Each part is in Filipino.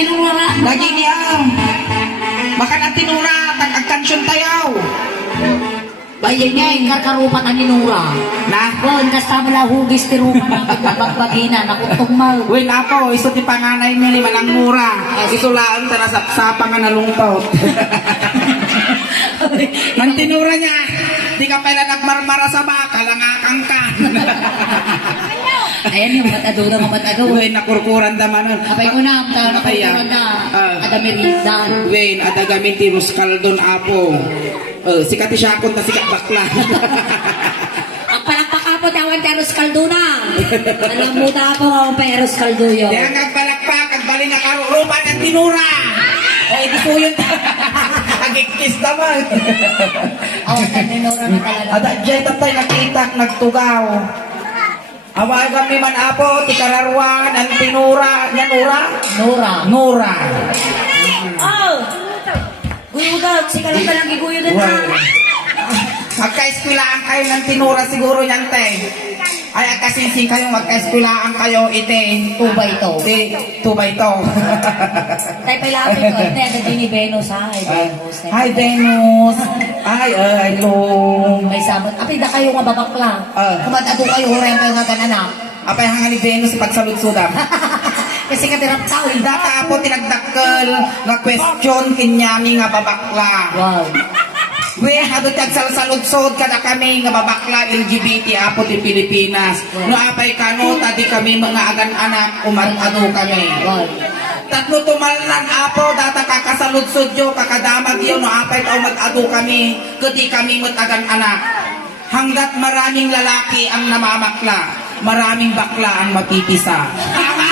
tinura. Lagi niya. Baka na tinura, tag-agkansyon tayaw. Bayan niya, yung karkarupan na ninura. Na? Bon, kasta mo na hugis tirupan ng bagbagina, nakutong mal. Uy, napo, iso ti panganay niya ni Manang Mura. Isulaan ta na sapsapa nga nalungtot. Nang tinura niya, di ka pala nagmarmara sa baka, langakang ka. Ayan yung matado na matado. Uy, nakurkuran da manon. Apay ko na, nakurkuran na. Adamirindan. Uy, adagamin ti Ruskaldon apo. Sikat siya akong ta sikat bakla. Ang palakpak po tawan teros kalduna. Alam mo na po ang peros kalduyo. Kaya nagbalakpak, at bali na karurupan ng tinura. Ay, di po yun. Agikis naman. Oh, kaninura na talaga. Ada dyan tatay nakitak, nagtugaw. Awagan mi man apo, tikararwan, ang tinura, nyanura? Nura. Nura. Oh! Guyudag, sikalang ka lang giguyudan na. Magka-eskwilaan kayo ng tinura siguro yan, te. Ay, agkasinsing kayo, magka-eskwilaan kayo, ite. Tubay to. Tubay to. Tay palapit ko, ite, agad din ni Venus ha. Ay, Venus. Hi, Venus. Ay, hello. May sabot. Apay da kayo nga babakla. Kumatado kayo, horayan kayo nga gananak. Apay hanga ni Venus, pagsalud-sudam. Kasi katirap tao, Data po tinagdakkel nga question kinyami nga babakla. Wow. We hado tagsalsaludsod kada kami nga babakla LGBT apo ti Pilipinas. No apay kano tadi kami mga agan anak umatado kami. Wow. Tatlo tumalnan apo data kakasaludsod yo kakadamag yo no apay tao mag-ado kami kadi kami matagan anak. Hanggat maraming lalaki ang namamakla, maraming bakla ang mapipisa. Tama!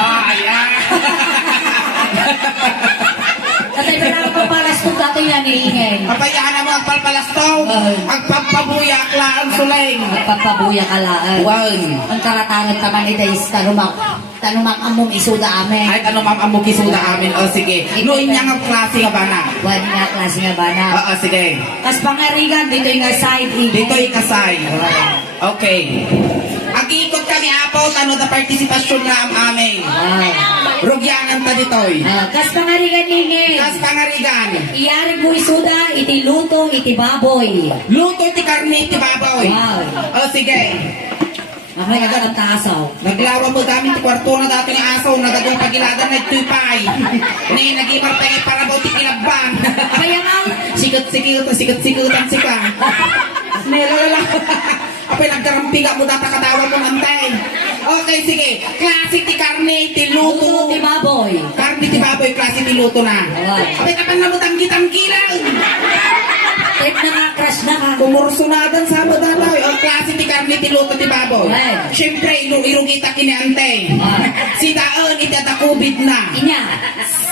Ayan. Katay ba na papalastok dati yan iingay? Papayaan na mo ang palpalastaw, ang pagpabuyak la ang suling. Magpapabuya kalaan. Wan. Ang karatangan taman ni Days, tanumak among isuda amin. Ay, ano ma'am ang mukisuda amin? O, sige. Noon niya nga klase nga ba na? Wali nga klase nga ba na? Oo, sige. Kas pangarigan, dito yung side ingay. Dito ikasay. Okay. Ag-ikot kami apo, ano na partisipasyon na ang amin. Rugyangan ta ditoy. Kas pangarigan ingay. Kas pangarigan. Iyari mo isuda, iti luto, iti baboy. Luto ti karne ti baboy. Wow. O, sige. Ako yung agad ang taasaw. Naglawa mo dami ti kwarto na dati ng asaw, nagagong pagiladan na ituypay. Ni, nag-imar tayo para ba ti kilabban. Kaya nga, Sikat-sikutan sika. Nilalala. Apay nagkarampiga mo data kadawa mo antay. Okay, sige. Klase ti karne, ti luto, luto. ti baboy. Karne ti baboy, klase ti luto na. Apay kapan na mo tanggi-tanggi lang. Trip na nga, crush na nga. Kumursunadan sa mo datoy. O klase ti karne, ti luto, ti baboy. Right. Siyempre, irugita kini antay. Si daon, itadakubid na. Inya.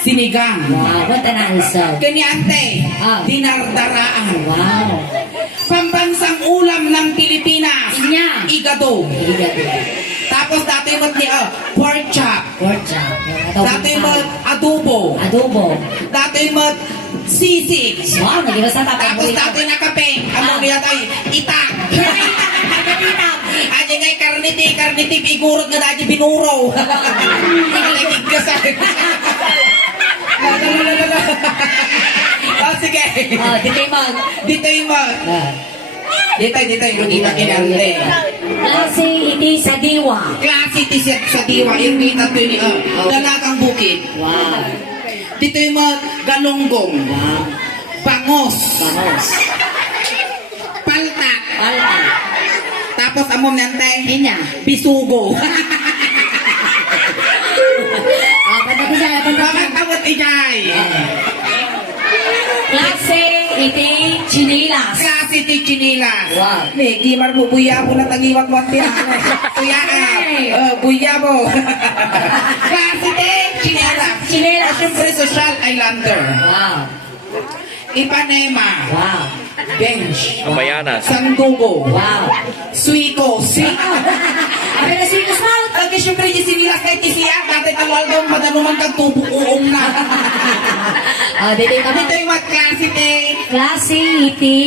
Sinigang. Wow, what an answer. Kani ante, dinardaraan. Wow. Pambansang ulam ng Pilipinas. Inya. Igado. Tapos dati mo ni pork chop. Pork chop. Dati mo adobo. Adobo. Dati mo sisig. Wow, naging sa Tapos dati na kape. Ano niya tayo? Itak. Aja ngay karnitif igurot na dati binuro. Nalagig ka sa Oh, sige. Dito yung mag. Dito yung kita kinante. Kasi iti sa diwa. Klase ti sa diwa. Yung kita to ni Dalagang Bukid. Wow. Dito yung mga galonggong. Wow. Bangos. Bangos. Paltak. Wala. Tapos amom nante. Inya. Bisugo. Pwede siya. Kamat ijay. Klase iti chinilas. Klase ti chinilas. Wow. Di marbubuya mo na tangiwag mo tiyan. Kuya buya mo. Klase ti chinilas. Chinilas. Siyempre social islander. Wow. Ipanema. Wow. Bench. Amayanas. Sandugo. Wow. Suiko. Abi na sweet smile. Okay, siyempre yung sinilas kahit isiya. Dati tawal daw madanuman kang tubo uong na. Dito kami. Dito yung mga klase ti. Klase iti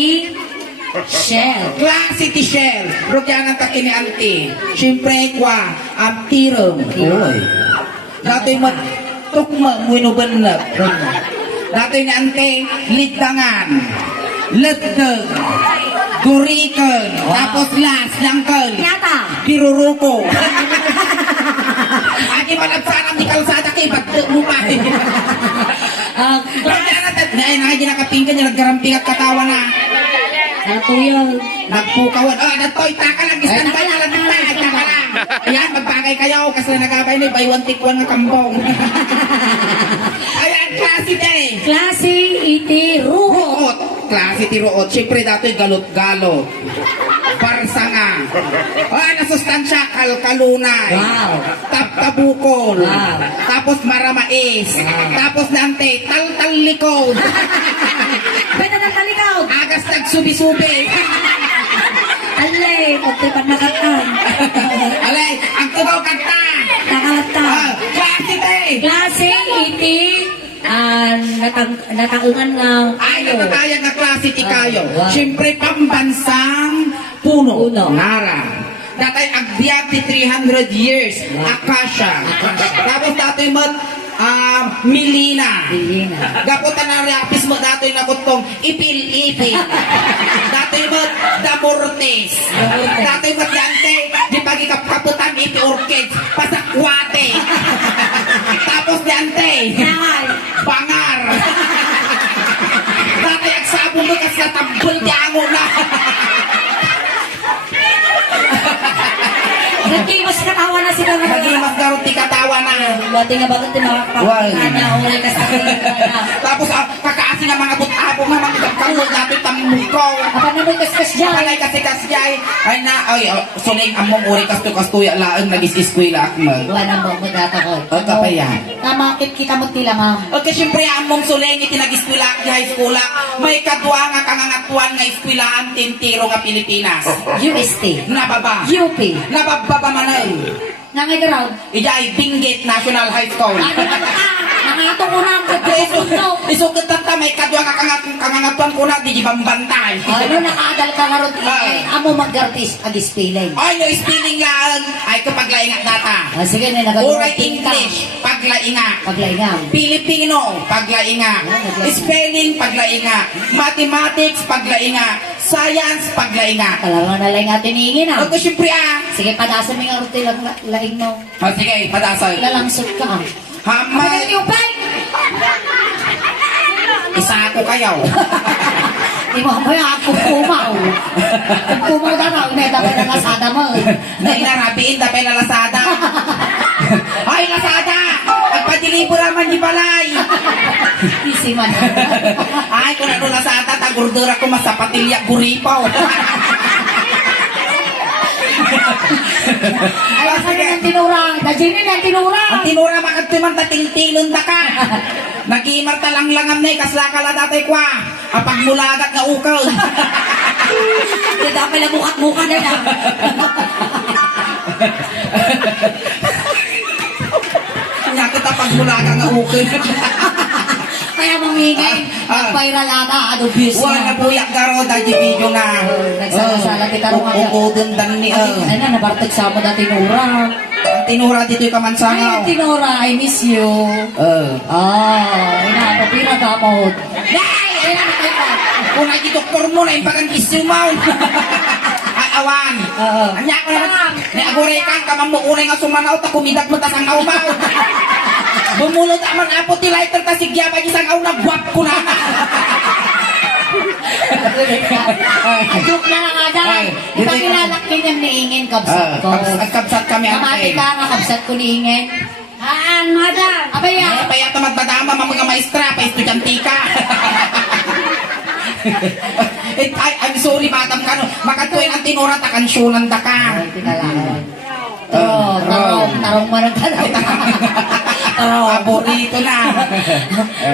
shell. Klase ti shell. Rugyanan ta kini anti. Siyempre kwa. Ang tirong. Dati yung tukma muino benep. Dati ni ante lidangan, ledeg, guriken, tapos las, langkel, Nyata. piruruko. Agi malagsanam di kalsada kay bagdeg lumay. Ngayon nga ginakapinggan niya, naggarampi at katawa na. Natuyol. Nagpukawan. Natoy, taka lang. Istanbay na lang. Taka lang. Ayan, magbagay kayo. Kasi nagabay na, buy one, take one nga kambong. Ayan, klase day. Klase iti ruho. Ruot. Klase ti ruot. Siyempre, dato'y galot-galot. Barsanga. Nasustansya, kalkalunay. Wow. Taptabukol. Wow. Tapos maramais. Tapos nante, tal-tal-likod. Pwede na talikaw. Agas nagsubi-subi. Alay, pagtipan na katan. Alay, ang tugaw kanta. Nakalata. Klase day. Klase iti nataungan nga Ay, natatayag na klase ti kayo. Wow. Siyempre, pambansang puno. Puno. Nara. Datay agbyat ti 300 years. Akasha. Tapos dato'y mat Milina. Milina. Gaputan na reapis mo dato'y nakutong ipil-ipil. Dato'y mat damortes. Dato'y mat yante. Di pagikap-kaputan ipi orchids. Pasakwate. Tapos yante. Nay. Bangar. Dato'y agsabong mo kasi natambol diyango na. Nagkimas katawa na sila nga. Nagimas na rin ti katawa na. Bati nga bakit yung mga kapakana, ulay ka sa kanila. Tapos kakaasi nga mga butabo nga mga kamul dati tamukaw. Apa naman kaskas dyan? Alay kasi kasyay. Ay na, suling among uri kasto-kastuya laang nagis-iskwila akmal. Wala mo mo data ko. O kapayan. Namakit kita mo tila nga. Okay, siyempre among suling iti nag-iskwila high school may kadwa nga kangangatuan nga iskwilaan tintiro nga Pilipinas. UST. Nababa. UP. Nababa manay. Nangigaraw. Ijay Benguet National High School. Nangato ko na ang kagkukuno. Isugod tata may kadwa nga kangangatuan ko na di bambantay. Ano nakaadal ka nga ron? Amo mag-artist ag-spelling. Ay, no, spelling lang. Ay, kapag laingat data. Sige na, Oray nagagaling ka. English, paglaingat. Paglaingan. Pilipino, paglaingat. Spelling, paglaingat. Mathematics, paglaingat. Science, paglaingat. Talaga na lang natin hingin ah. Ako, syempre Sige, padasan mo nga ron lang laing mo. sige, padasal. Lalangsot ka ah. Hamay, Ano yung bike? isa ako kayo. Di mo mo yung akong kumaw. Kung kumaw na raw, may dapat na nasada mo. Dahil narabiin, dapay na Lazada. Ay, Lazada! Agpa-deliver naman di balay. Easy man. Ay, kung ano Lazada, tagurdura ko masapatilya, guripaw. Ay, ano ng tinura? Dajinin ng tinura. Ang tinura makagtiman tatil-tilon da ka. Nagimar talang-langam na kaslakala datay kwa. Apag mulagat na ukaw. Hindi dapat na bukat-bukat na lang. Kanya kita pag mulagat na ukaw. Kaya mamingay, nag-viral ata, ano views Wala na na. buyak garo dahil video na. Nagsala-sala kita rin nga. Ukudon dan ni Ay na, nabartag sa mo na tinura. Ang tinura dito'y Ay, kamansangaw. tinura, I miss you. Ay na, papira gamot. Nay! Ay na, nakita. Kung ay doktor mo na yung pag-angisyo mo. Ay, awan. Anya ko naman. Ni aguray kang kamamuunay nga sumanaw ta kumidat mo ta sang aumaw. Bumulot aman apo ti lighter ta sigya pa isang aw na guwap ko na. Joke na nga dahil. Ipakilalak din yung niingin, kabsat ko. Agkabsat kami Kamati ate. ka nga, kabsat ko niingin. Haan, madam. Abaya. Ay, payata magdadama mga maestra, pa estudyante ka. Ay, I'm sorry, madam ka no. Makatuin ang tinura ta kansyonan da ka. Ay, tinalakan. Tarong marang ka na. Paborito na.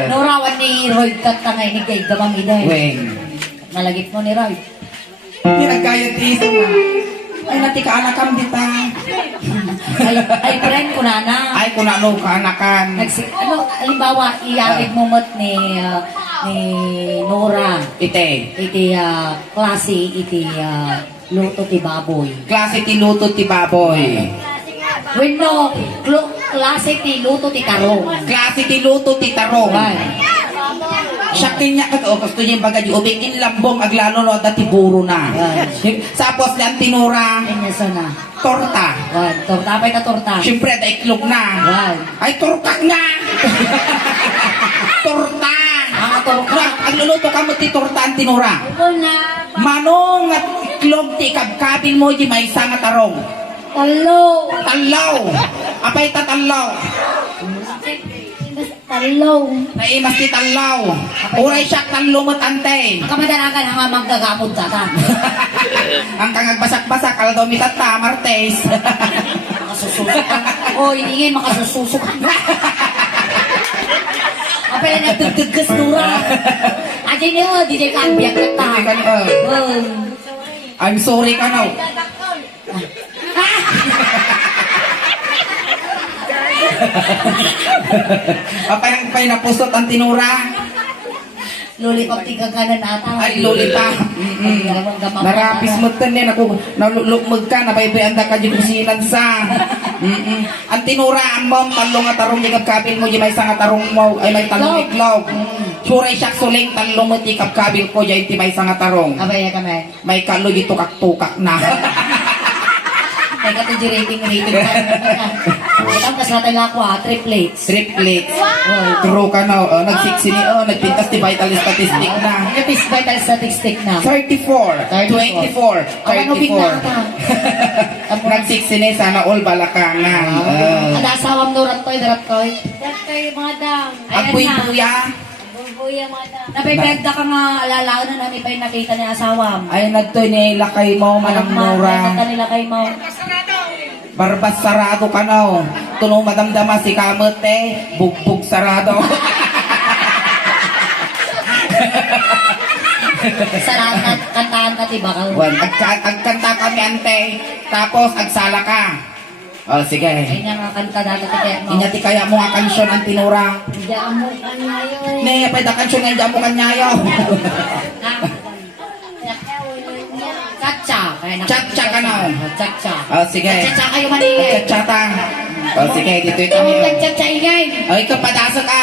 Nurawan ni Roy Tatangay ni Kay Gamamida. Weng. Malagit mo ni Roy. Pinagkayat iso na. Ay, natika anakam dita. Ay, friend ko na na. Ay, kung ano ka anakan. Halimbawa, iarig mo mo't ni Nora. Ite. Iti klase, iti luto ti baboy. Klase tiluto ti baboy. When no, klase ti luto ti tarong. Klase ti luto ti tarong. Ay. Siya kanya gusto niya baga di ubikin lambong aglalo no dati buro na. Tapos lang tinura, Kanya sana. torta. Wan, torta pa ita torta. Siyempre da iklog na. Wan. Ay torta na. Torta. Mga torta. Ang luluto ka mo ti torta ang tinura. Una. Manong at iklog ti kabkabil mo di may isang at tarong. Talo. Talaw. Apay tatalaw. Talo. Naimas ti talaw. Uray siya talumot ante. Kamadalagan nga maggagamot ka ta. Ang kangagbasak-basak, kaladaw mi tata, martes. Makasususok ka. O, hiningin, makasususok ka. Kapag na nagdugdugas nura. Aja niyo, DJ ka, biyak na ta. Hindi ka niyo. I'm sorry ka now. Apay napusot ang tinura. Lollipop tigang kanan ata. Ay, lollipop. Narapis mo tan yan. Ako, nalulukmag ka, nabaybayan ka di kusinan sa. Ang tinura, ang mom, talong nga tarong di kapkabil mo, di may isang tarong mo, ay may talong iklog. Suray siya suling talong mo, di kapkabil ko, di may isang tarong. Abay na kami. May kalo di tukak-tukak na. Kaya ka ito rating ka. Ito, kasatan lang ako triplets. Triplets. Wow. True ka na. Nagsiksini, nagpintas di vital statistic na. Yung vital statistic na. 34, 24, 34. Nagsiksini, sana all balakangan. Ada asawam no ratoy, daratoy. Daratoy, mga dam. Ang puy-puya. Buya, mga dam. Napipegda ka nga, alalaw na namin pa yung nakita ni asawam. Ay, nagtoy ni lakay mo, manang mura. Nakita nila kay mo. Barbas sarado ka na. Tunong madamdama si kamot bugbog sarado. Sa lahat na kantaan ka, diba? Agkanta kami ante, tapos agsala ka. Oh, sige. Ay nga nga kanta dati kaya mo. Inyati kaya mo nga kansyon ang tinura. Diyan mo kanyayo. Ne, pwede kansyon nga hindi mo kanyayo. Chacha. Chacha ka na. Chacha. Oh, sige. Chacha kayo maningin. Chacha. Oh, sige, dito kami. Chacha ingay. Ay, kapadasa ka.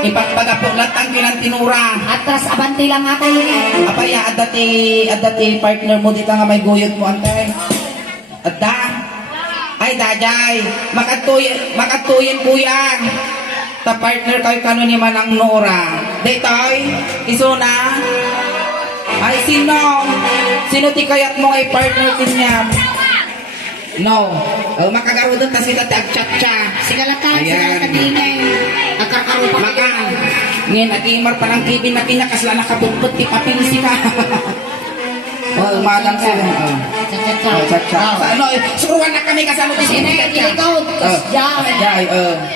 Ipagpagapulat ang tinura. Atras abanti lang nga tayo eh. Apaya, adati partner mo dito nga may guyod mo ante. Adda. Ay, dajay. Makatuyin po yan. Ta partner kayo kano ni Manang Nora. Detoy, isuna. Ay, sino? Sino ti kayat mo ngay partner din niya? No. Makagaro doon kasi dati agchat-cha. Sigalatan, Ayan. sigalatan ingay. Agkakarupa Maka, ngayon, nag-imar pa ng kibin na kinakasla nakabukbot, ti papilisi ka. Umagang sila. Chacha. Cha-cha. Ano, suruan na kami kasama ti Sine, dilikod. Kasjay. Jai,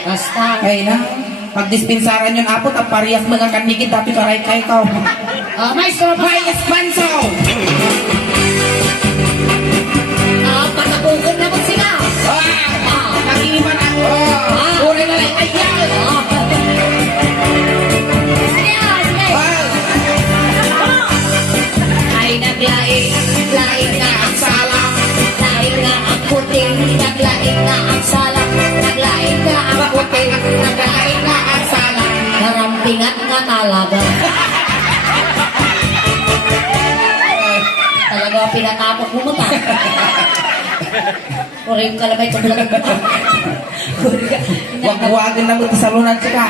Basta. Ay na. Pagdispensaran yun apot, ang parehas mga kanigit, tapi karay kay ka. Maestro, May espanso! pagkabukod na mo sila. Nakiman ako! Uri na lang, ayaw! Sige, sige. Ay naglaing na ang sala. Laing na ang puting, naglaing na ang sala. Naglaing na ang puting, naglaing na ang sala. Karampingat nga talaga. Talaga pinatapok mo ta. Kuring ka lamay tumulong mo. Wag-wagin na mo sa salunan ka.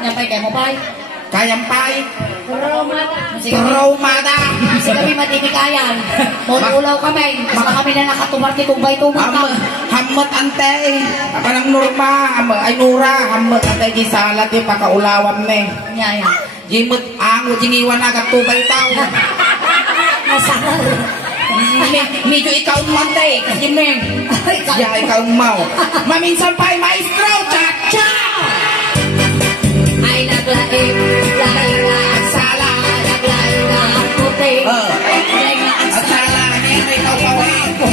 Nyapay kayo mo pa. Kayang pay. Sige, Traumada. kasi kami matitikayan. Mutulaw kami. Baka kami na nakatumar ni tumbay-tumar ka. Hamot ante. Kanang Norma. Ay Nora. Hamot ante di salat yung pakaulawam me. Nyaya. Jimot ang jingiwan agad tubay tao. Masakal. Medyo ikaw mante. Kasi me. Ya ikaw mau. Maminsan pa ay maestro. Cha-cha. Ay naglaing na ang sala. Naglaing na ang puti. Naglaing na ang At sala. sala niya ikaw pa wako.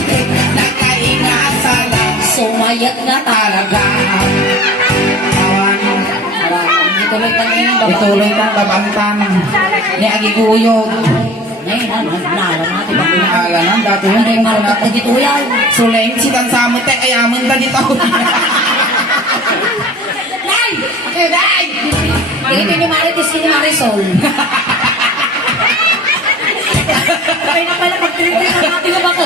Nakainga sala. Sumayat na talaga. Awan. Ituloy tanongin. Ituloy kang babangtan. Ni agiguyog. Ngayon, nalang natin. Alanan, dati yun. Ay, marunong na dito yan. Suleng, sitan sa mo, te, ayaman na dito. Nay! Okay, Nay! Dito ni Marites, ni Marisol. Ay na pala, mag-trip-trip na natin na ba ko?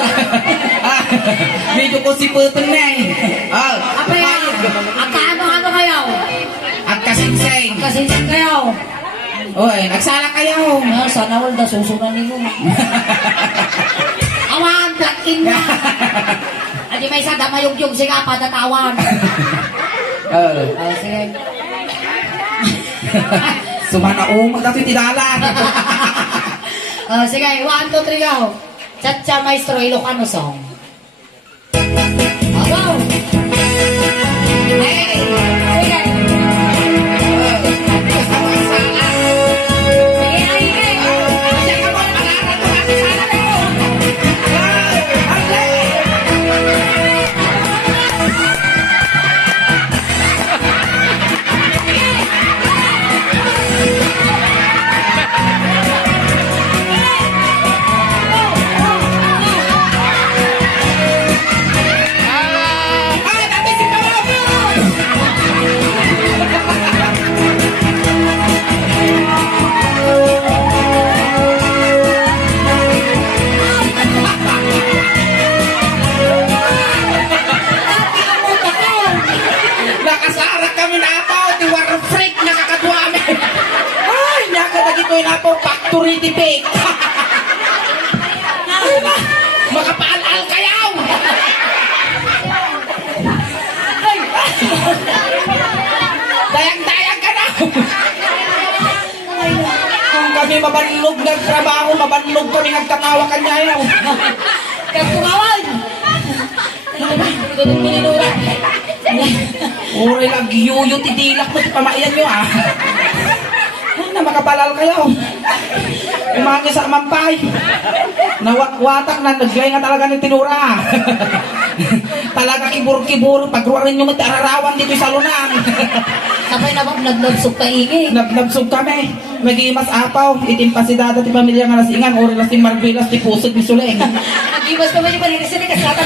Medyo ko si Putin na eh. Apa yan? At ano kayo? At kasingseng. Kasinsin kayo. Oy, nagsala kayo. Sana all da susunan ninyo. Awan, black-in na. Adi may isa damayog-yog siya padatawan. Sige. Sumana dati tidala. Sige, 1, 2, 3, go. Cha-cha maestro Ilocano song. Go! Hey! Sige! Nakasara kami na ako, di war freak nakakatuami. Ay, nyaka na gito na ako, factory debate. Makapaalal kayaw. Dayang-dayang ka na. Kung kami mabanlog nagtrabaho, mabanlog kami nagtanawa kanyayaw. Katukawan! Tutong pininura. Uray lang, yuyo, titilak mo, pamaiyan nyo ah. Ay, na makapalal kayo. Umangin sa amampay. Nawat-watak na, naglay nga talaga ng tinura. Talaga kibur-kibur, pagruwarin nyo mo, ararawan dito sa lunan. Sabay na bang nagnagsog kaingin? Nagnabsog kami. Magimas apaw, itim pa si dada, ti pamilya nga nasingan, ori las ti marbilas, ti pusod, ti suleng. Nagimas pa ba yung panirisin ni kasatan?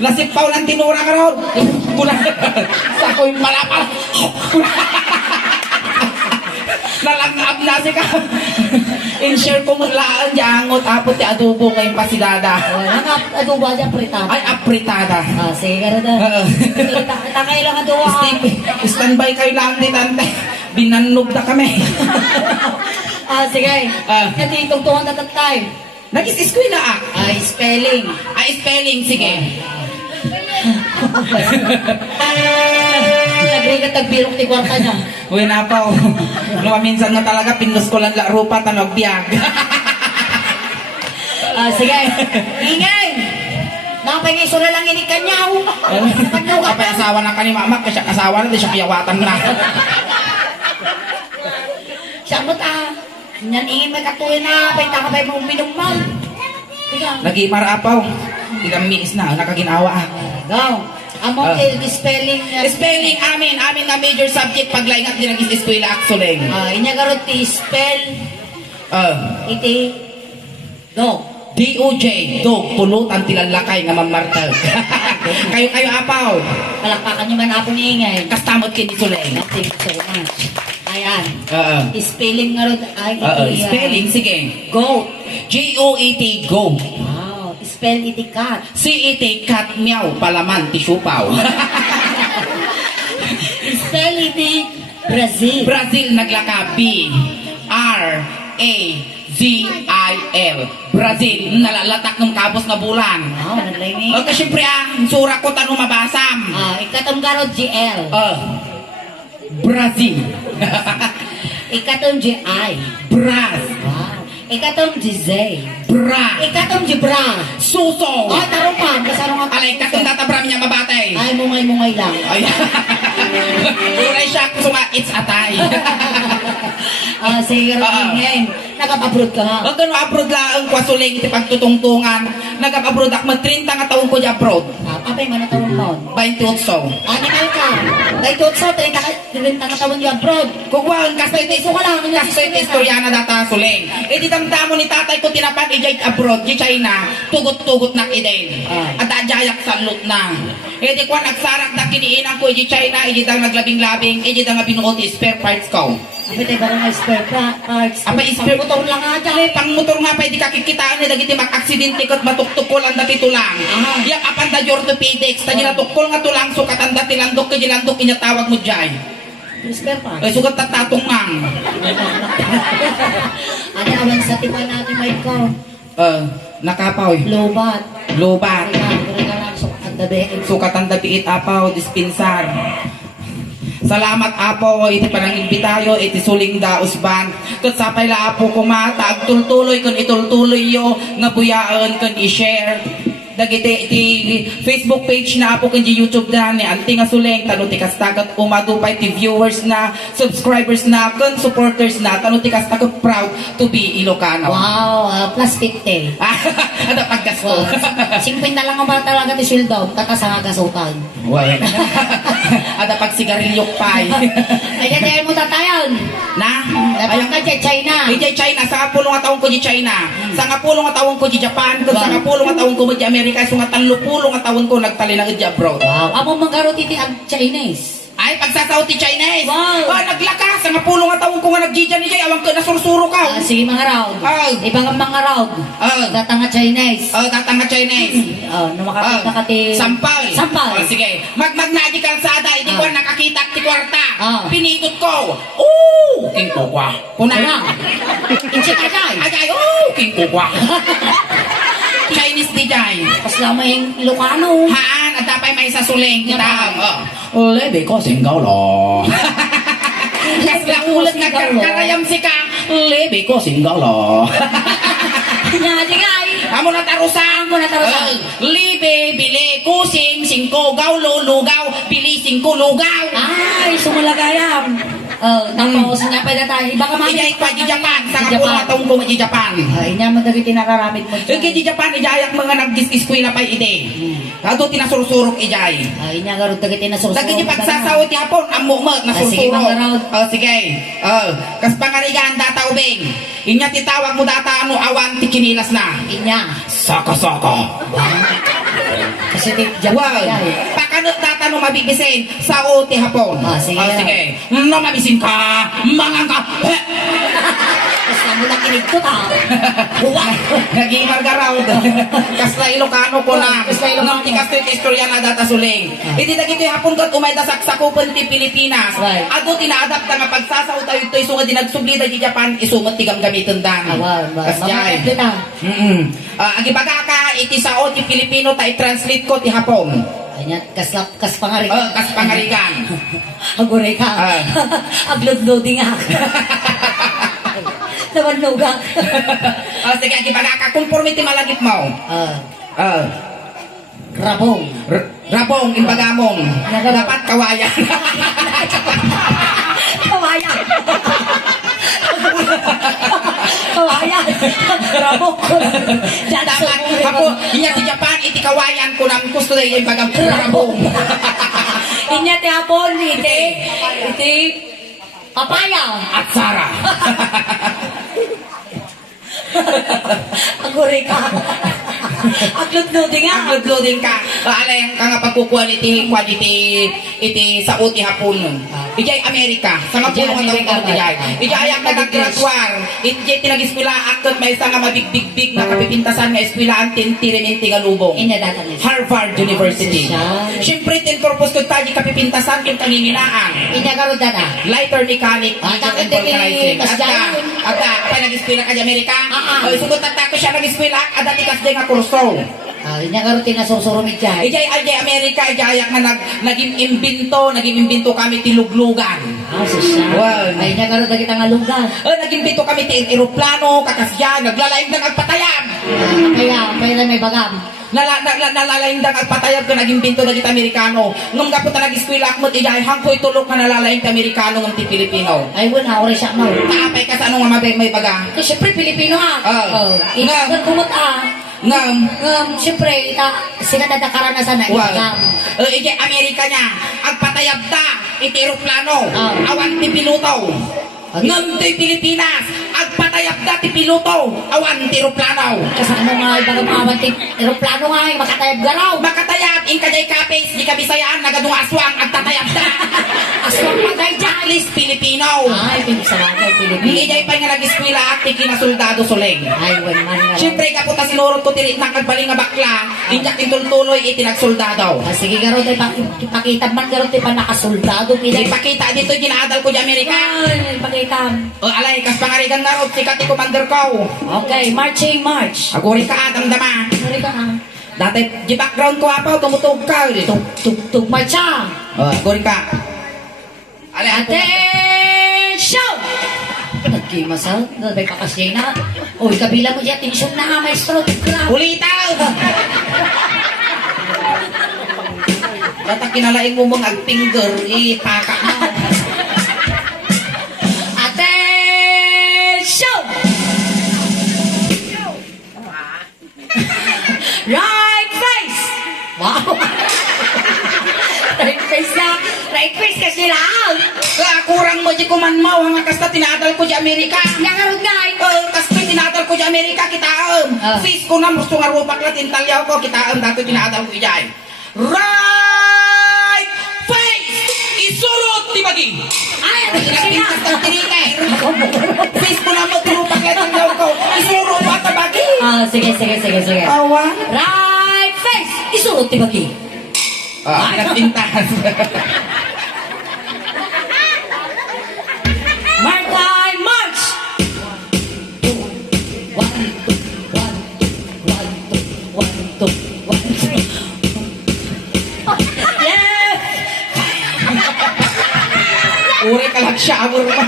Nasipaw ng tinura ka raw. Sa ako'y malapal. Nalangab na si ka. In-share ko mula ang jangot, apot ti adobo ngayon pa si dada. Adobo dyan, pritada. Ay, apritada. Sige ka na da. Kita kayo lang adobo ha. Standby kayo lang ni tante. Binanog na kami. Sige. Kasi itong tuwan na tatay. Nagis-iskwila ah. Spelling. Spelling, sige. Nagrigat nagbirok ni kwarta niya. Uy na pa oh. Minsan na talaga, pindos ko lang rupa, tanog biyag. Sige. Ingay! Nakapangay sura lang ini kanyaw. Kapay asawa na ka ni mama, kasi asawa na, di siya kayawatan na. Siya mo ta. Yan ingin may katuloy na, pay takabay mong binumal. Lagi marapaw. Tigang miis na, nakaginawa ah. Go. Among spelling. Spelling amin na major subject paglaingat din ang eskwela aksuleng. Inya garot ti spell. Iti. Dog. DOJ, dog, pulutan tilalakay nga mamartal. Kayo apaw. Palakpakan niyo man ako ni ingay. Kastamot kini suleng. Thank you so much. Ayan. Spelling nga ron. Spelling, sige. Goat. G-O-A-T, goat. Wow. Spell iti cat. C-E-T, cat, meow, palaman, tisupaw. Spell iti Brazil. Brazil naglaka, B-R-A-Z-I-L. Brazil, nalalatak ng kapos na bulan. Wow, naglayni. Okay, syempre sura ko tanong mabasam. Ikatong garot GL. Brazil. Ikatong GI. Braz. Wow. Ikatong GZ. Bra. Ikatong Gibra. Suso. Tarupan. Kasarong ako. Alay, katong tatabram niya mabatay. Ay, mungay-mungay lang. Ay. Uray siya, kusuma, it's atay. Sige, ngayon. Nag-abroad ka nga. Ang gano'n abroad lang kwa suling iti pagtutungtungan. Nag-abroad ako, mag-30 nga taon ko di abroad. Apay, manatawang mo. 28. Animal ka. Dahil ito sa 30 katawang yung abroad. Kukuhan, kasi iti Gusto ko lang. istorya na data suling. E di damdamo ni tatay ko tinapan ijay abroad, di China, tugot-tugot na kiden. At ajayak salot na. E di kwa nagsarak na kiniinang ko ijay China, ijay dang naglabing-labing, ijay dang binuot spare parts ko. Apay, tayo ba nga spare parts? Apay, spare motor lang nga dyan. Ay, pang motor nga pa, di kakikitaan ni dagiti mag-aksidente kat matuktukol ang dati tulang. Yak apan da orthopedics, ta ginatukol nga tulang sukat ang dati landok ka gilandok inyatawag mo dyan. Spare parts. Ay, sukat tatatong mang. Ano awan sa tipan natin, Mike ko? Nakapaw. Lobat. Lobat. Kaya ka lang sukat ang dabi. Sukat ang dapiit apaw, dispensar. Salamat apo, iti panang imbitayo, iti suling da usban. Kat sapay la apo kumata, agtultuloy kun itultuloy yo, nga buyaan kun i-share. Dagiti iti Facebook page na apo kun YouTube da ni anti nga suling tano ti kastagat umadupay ti viewers na, subscribers na, kun supporters na, tano ti kastagat proud to be Ilocano. Wow, plus 50. Ada paggasto. 50 na lang ang ba talaga ti sildaw, kakasanga gasutan. Well, ada pag sigarilyok pay. Ay, dahil mo tatayon. Na? Dapat ka dyan, China. Di China, sa kapulong nga taong ko di China. Sa kapulong nga taong ko di Japan. Kung sa kapulong nga taong ko di Amerika. So nga talupulong nga taong ko nagtali ng di abroad. Wow, amo manggarot iti ang Chinese. Ay, pagsasaw ti Chinese. Wow. Naglakas. Sa kapulong nga taong ko nga nagjijan ni Jay. Awang ka nasursuro ka. Sige, mga raod. Ibang ang mga raod. Datang nga Chinese. Datang nga Chinese. Nung makakita ka ti... Sampal. Sampal. Sige. Magnaji kalsada. Hindi ko nakakita ti kwarta. Pinitot ko. King kokwa. Kuna. Inchi ka dyan. Ajay. King kokwa. Chinese di Jay. Pas lamay yung Ilocano. Haan, at tapay may sasuling kita. Lebe ko singgaw lo. Kasla ulit na karayam si ka. Lebe ko singgaw lo. Nyadi nga ay. Amo na tarusan. Libe, bili, kusing, singko, gaulo, lugaw, bili, singko, lugaw. Ay, sumulagayam. Tapos niya pa na tayo. Iba ka mami. Ijay pa di Japan. Sa kapula taong ko di Japan. Ay, niya madagit tinararamit mo. Kaya di Japan, ijayak mga nagdis-iskwila pa ide. Ato tinasursurok ijay. Ay, niya garot dagit tinasusurok. Dagit di pagsasawot di hapon, amo mo, Sige, mga raod. nasursurok. Sige. Kas pangarigan data ubing. Inya titawag mo data ano awan ti kinilas na. Inya. Saka-saka. Kasi di Japan. Pakanot data no mabibisin sa o ti hapon. Sige. Sige. No mabisin ka, mga ka. Kasi mo na kinig ko ta. Naging margaraw. Kasla Ilocano ko na. Kasla Ilocano. Nang ti kastoy ti istorya na data suling. Iti dagiti hapon kat umay da saksakupan ti Pilipinas. Right. Ato tinaadapt nga pagsasaw tayo ito isunga di nagsublida di Japan isungot ti gamitan dan. Kasjay. Agi baga ka iti sao ti Pilipino ta i-translate ko ti hapon. Kanya kas pangarigan. Kas pangarigan. Aguray ka. Aglod-loading ako. Naman-lugang. Sige, agi baga ka conformity malagip mo. Rabong. Rabong, imbagamong. Dapat kawayan. Kawayan. Kawayan. Rabong ko. Dapat ako, inya ti Japan, iti kawayan ko nang gusto na yung bagang rabong. Inya ti hapon, iti papaya. At Sara. Aguray ka. Aglod-loading nga. Aglod-loading ka. Alayang ka nga pagkukwality, iti sa uti hapon. Ijay Amerika. Sa nga puno nga tawag ko ijay. Ijay ang nagagradwar. Ijay tinagiskwila akot may isa nga mabig-big na kapipintasan nga eskwilaan tintiriminti nga lubong. Harvard University. Siyempre, tinpurpose ko tayo kapipintasan yung kaninginaan. Inyagarod na. Lighter mechanic, engine and vulcanizing. Ada, pa nag-eskwela ka di Amerika? Sugot at ako siya nag-eskwela, ada tikas din nga kurso. Inyagarod tinasusurumit dyan. Ijay Amerika, ijayak na naging imbento kami tiluglugan. Wow. Ay, inyagarod na kita nga lugan. Naging imbento kami ti aeroplano, kakasyan, naglalaing na nagpatayan. Kaya may bagam. Nalalaindang at patayag ka naging pinto na kita Amerikano. Nung kapunta nag-eskwela mo, ijay hangkoy tulog ka nalalaing ka Amerikano ng ti Pilipino. Ay, wala, oray siya, mau. Taapay ka sa anong may baga. Kasi syempre, Pilipino ha. Oo. Ikaw, kumot Ngam. Siyempre, sila karanasan na Well, ikam. ije Amerika niya, agpatayab ta, iti eroplano, awan ti piloto. Okay. Ngam ti Pilipinas, agpatayab ta ti piloto, awan ti eroplano. Kasi ano nga, ibang mamantik, aeroplano nga, makatayab garaw. Makatayab, in kajay kapis, di kabisayaan, nagadung aswang, agtatayab ta. Aswang patay dyan. Jacklist Pilipino. Ay, pinagsalagay, Pilipino. Ijay pa nga nag-eskwela, akti kinasoldado suleng. Ay, wala man nga. Siyempre, kapunta sinurot ko tirit ng kagbaling nga bakla, injak intultuloy, itinagsoldado. Ah, sige, garo, tayo ipakita man, garo, tayo pa nakasoldado, pilay. Ipakita dito, ginaadal ko di Amerika. Ay, ipakita. O alay, kas pangarigan na ron, sikat ti commander ko. Okay, marching march. Aguri ka, damdama. Sorry ka na. Dati, di background ko apaw, tumutog ka. Tug marcha. Aguri ka. Alay, Attention! Nagkimasal, nabay kakasya na. Uy, kabila mo di attention na, maestro. Ulitaw! Data kinalaing mo mong ag-finger, ipaka mo. Attention! Right face! Wow! Right face na. Right face kasi lang. Kurang mo di kumanmaw, hanga kasta tinadal ko di Amerika. Nakarod nga eh. Kasta tinadal ko di Amerika, kitaam. Face ko na, gusto nga rupak na tintalyaw ko, kitaam, dati tinadal ko di. Right face! Isurot ti baging! Ay, ano kasi na? Face ko na mo, tinupak na tintalyaw ko, isurot pa ta baging! Sige. Awa? Right face! Isulot ti bagi. Nagtintahan. Mark time, march! 1, 2, 1, 2, 1, 2, 1, 2. Left! Uri ka lang shower ka.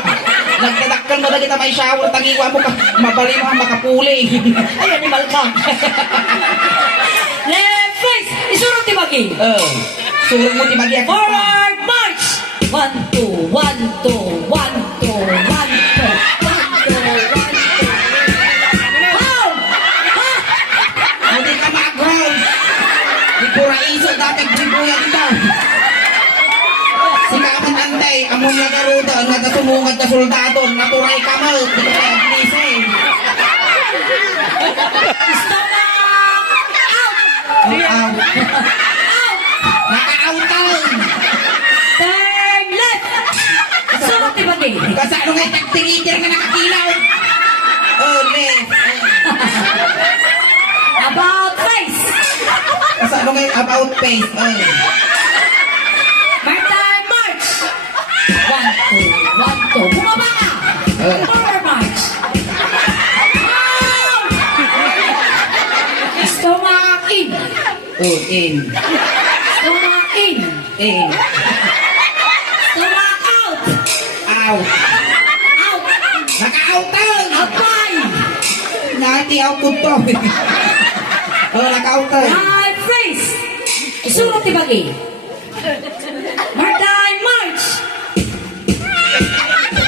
Nagdadakkel mo na kita may shower, tagiwa mo ka, mabali mo makapuli. Ay, animal ka. Left face! Isurot ti bagi. Surong mo ti bagyan. Forward march! 1, 2, 1, 2, 1, 2, 1, 2, 1, 2, 1, 2. Hold! Ha! Hindi ka mag-hold. Di pura iso dati gimbuyan daw. Sikaman antay, among nagaruda, nagasumungad na soldado, naturay ka mo, di ka kaya glisay. Stomach! Out! Out! Naka-outan! Turn left! Isurot ti bagi. Kasi ano nga tag-tiritir nga nakakilaw? Left. About face! Kasi ano nga about face? Mark time, march! 1, 2, 1, 2. Bumaba ka! Forward march! Out! Stomach in! In. Stomach in! In. Stomach out! Out. Out! Naka-outan! Apply! Nati-out ko to. Naka-outan. Right face! Isurot ti bagi. Mark time, march!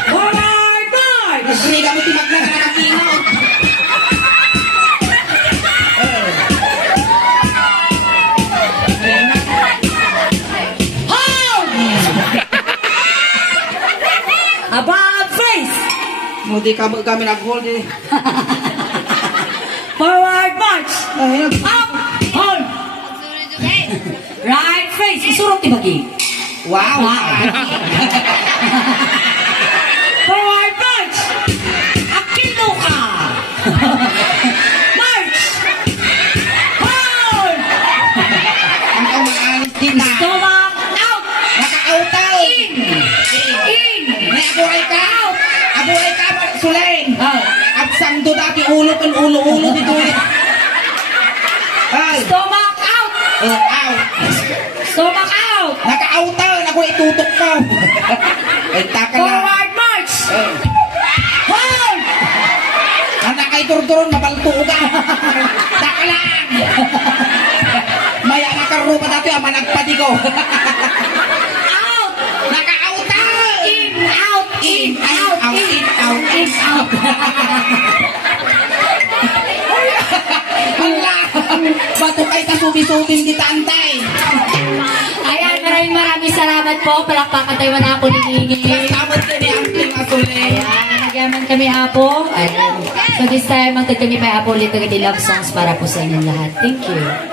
Forward march! Nagriga mo timagna na nakakinaw. Hold! About face! Hindi kami nag-hold eh. Forward march! Ayun. Up! Hold! Right face! Isurot ti bagi. Wow! Forward march! Akino ka! March! Hold! Ang umaanit din na. Stomach out! Naka-outan! In! In! May abuhay ka! Abuhay ka! Sulain! Oh. Absang do dati ulo kan ulo dito eh. Ay! Stomach out! Out! Stomach out! Naka-outan! Ako itutok ka! Ay, taka na. Forward march! Hold! Anak kay turturon, mapaltuga! Taka lang! Laro pa dati, ang managpadigo. Out! Naka-out na! In, out! In, out! In, out! In, out! Hala! Bato kay kasubi-subing di tantay. Ayan, maraming salamat po. Palakpakan tayo na ako ni Ingin. Samot ka ni Auntie Masule. Ayan, nagyaman kami apo. Ayan. So this time, magtag kami may apo ulit ng love songs para po sa inyong lahat. Thank you.